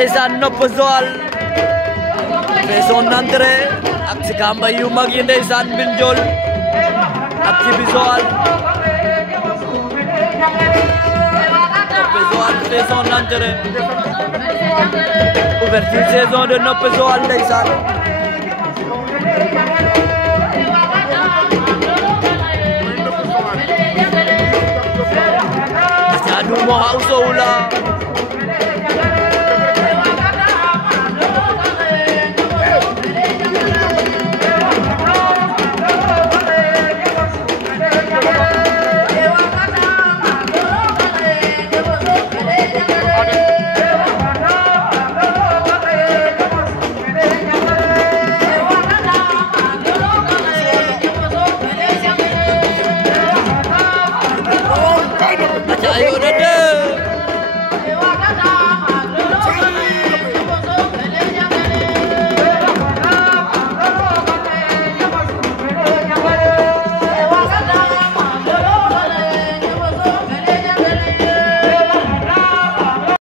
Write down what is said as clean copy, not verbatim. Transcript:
Ndeysaan Nopp Joal Faison Nantere ak ci kamba yu mag yi ndeysaan Mbinjol ak ci bi Joal Nopp Joal Faison Nantere ouverture saison de Nopp Joal ndeysaan Aja du mo hausoula